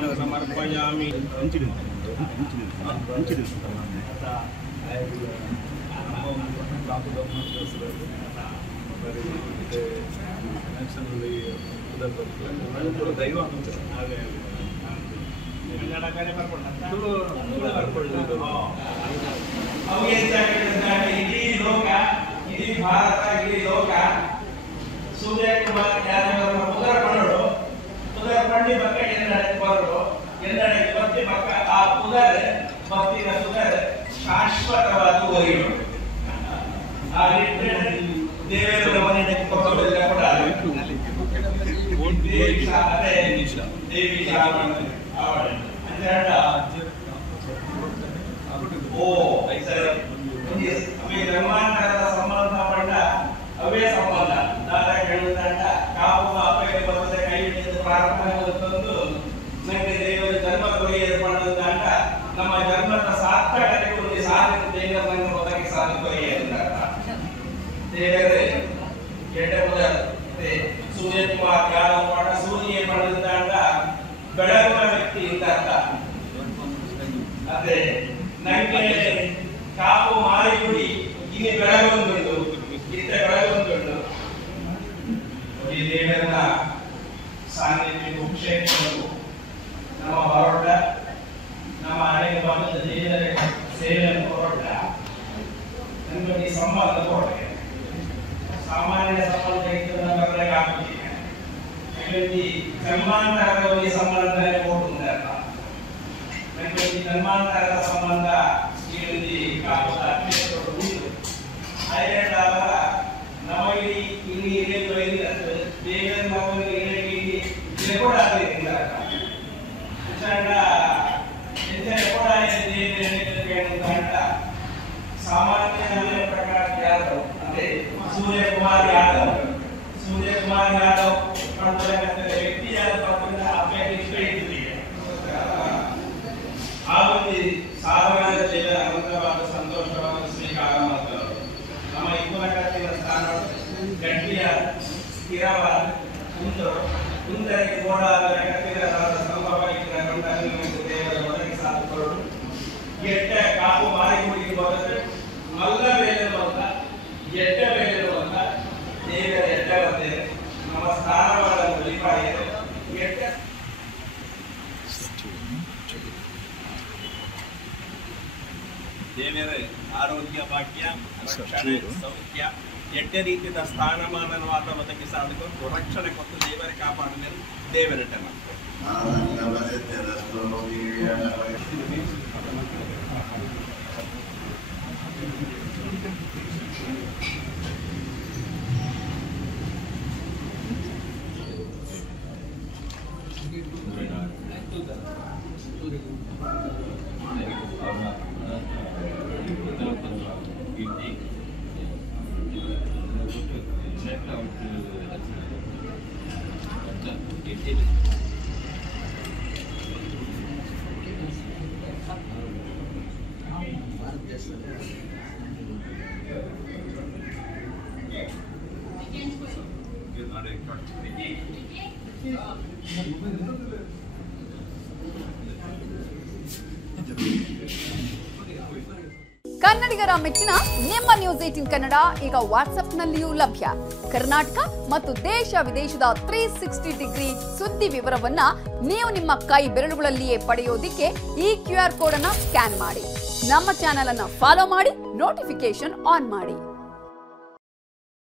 समर्पयामि सूर्य कुमार पुदर पड़ो पुदर पंडी पक्क बरो भक्ति पक्क आ पुदर भक्ति सुधर शाश्वतवाद देवेंद्र मनी ಧರ್ಮಾಂತರದ ಸಂಬಂಧ ಪಟ್ಟ ಅವೇ ಸಂಬಂಧ ದಾದ ಹೇಳುವುದಂತ ಕಾಪು ಅಪ್ಪಗೆ ಬರ್ತದೆ ಕೈ ಹಿಡಿದು ಪ್ರಾರ್ಥನೆ ತಂದು ನನಗೆ ದೇವರ ಜನ್ಮ ಕೊರಿಯರು ಮಾಡುವುದಂತ ನಮ್ಮ ಜನ್ಮದ ಸಾರ್ಥಕತೆ ಒಂದು ಸಾಧನೆ ದೇವರ ನನ್ನ ಒದಗಿ ಸಾಧು ಕೊರಿಯರು ದೇವರೇ ಎಡ್ಡೆ ಮೊದಲ ಸೂರ್ಯ ಕುಮಾರ್ ಯಾದವ್ ಪಾಠ ಸೂರ್ಯ ಮಾಡುವುದಂತ ಬೆಳಗುವ ವ್ಯಕ್ತಿ ಅಂತ ಅದೇ ನನಗೆ ಕಾಪು ಮಾರಿಗುಡಿ ಇಲ್ಲಿ ಬೆಳಗೊಂದುಂಟು ಇತ್ತ ಬೆಳಗೊಂದುಂಟು ಈ ದೇವರ ಸಾನ್ನಿಧ್ಯ ಕ್ಷೇತ್ರವು ನಮ್ಮ ಹೊರಟ ನಮ್ಮ ಹಣೆಗೆ ಬಂದ ದೇವರ ಸೇವೆಯನ್ನು ಹೊರಟ ನಮಗೆ ಈ ಸಂಬಂಧ ಕೊಡಬೇಕು ಸಾಮಾನ್ಯ ಸಂಬಂಧ ಇತ್ತು ನಮಗೆ ಆಗುತ್ತಿಲ್ಲ ಈ ಜನ್ಮಾಂತರದ ಈ ಸಂಬಂಧನೇ ಕೊಡುವುದಲ್ಲ ನನಗೆ ಈ ಜನ್ಮಾಂತರದ ಸಂಬಂಧ ಈ ಕಾಪದ ಕ್ಷೇತ್ರಗಳು ಉಂಟು ಅಯ್ಯಂಡಾಗ ನಮಗೆ ಇಲ್ಲಿ ದೇವರ ನಮಗೆ ಇಲ್ಲಿ ಕೂಡ ಆಗಿಲ್ಲ सामान्य प्रकार यादव सूर्य कुमार यादव व्यक्ति साधना अनंतवाद संतोषवाद ಸ್ವೀಕಾರ ಮಾಡ್ತಾರೆ ನಮ್ಮ ಇಪ್ಪನ ಸ್ಥಾನ ಗಟ್ಟಿಯ ಸ್ಥಿರವಾದ ಮುಂದಕ್ಕೆ ಓಡಾದ ಕಟ್ಟಿದ ಸಂಭವಕ್ಕೆ ದೇವರ ಒದಗಿ ಸಾಧುಗಳು ಎಟ್ಟ ಕಾಪು ಮಾರಿಗುಡಿಗೆ ಬರುತ್ತೆ ಮಲ್ಲ ಬೇರೆ ಬಂದ ಎಟ್ಟ ಬೇರೆ ಬಂದ ದೇವರ ಎಟ್ಟ ಬಂದಿದೆ ನಮ್ಮ ಸ್ಥಾನಗಳನ್ನು ಬಲಿಪಾಡಿದೆ ಎಟ್ಟ ದೇವರ ಆರೋಗ್ಯ ಭಾಗ್ಯ ರಕ್ಷಣೆ ಸೌಖ್ಯ ಎಟ್ಟ ರೀತಿಯ ಸ್ಥಾನಮಾನವಾದ ಒದಗಿ ಸಾಧುಗಳು ರಕ್ಷಣೆ ಕೊಟ್ಟು ದೇವರ ಕಾಪಾಡಲು ದೇವರಟ ಕನ್ನಡಿಗರ ಮೆಚ್ಚಿನ ನಿಮ್ಮ ನ್ಯೂಸ್ 18 ಕನ್ನಡ ಈಗ ವಾಟ್ಸ್ಆಪ್ನಲ್ಲಿಯೂ ಲಭ್ಯ. ಕರ್ನಾಟಕ ಮತ್ತು ದೇಶ ವಿದೇಶದ 360 ಡಿಗ್ರಿ ಸುದ್ದಿ ವಿವರವನ್ನ ನೀವು ನಿಮ್ಮ ಕೈ ಬೆರಳುಗಳಲ್ಲಿಯೇ ಪಡೆಯೋದಿಕ್ಕೆ ಈ QR ಕೋಡ್ ಅನ್ನು ಸ್ಕ್ಯಾನ್ ಮಾಡಿ. ನಮ್ಮ ಚಾನೆಲ್ ಅನ್ನು ಫಾಲೋ ಮಾಡಿ, ನೋಟಿಫಿಕೇಶನ್ ಆನ್ ಮಾಡಿ.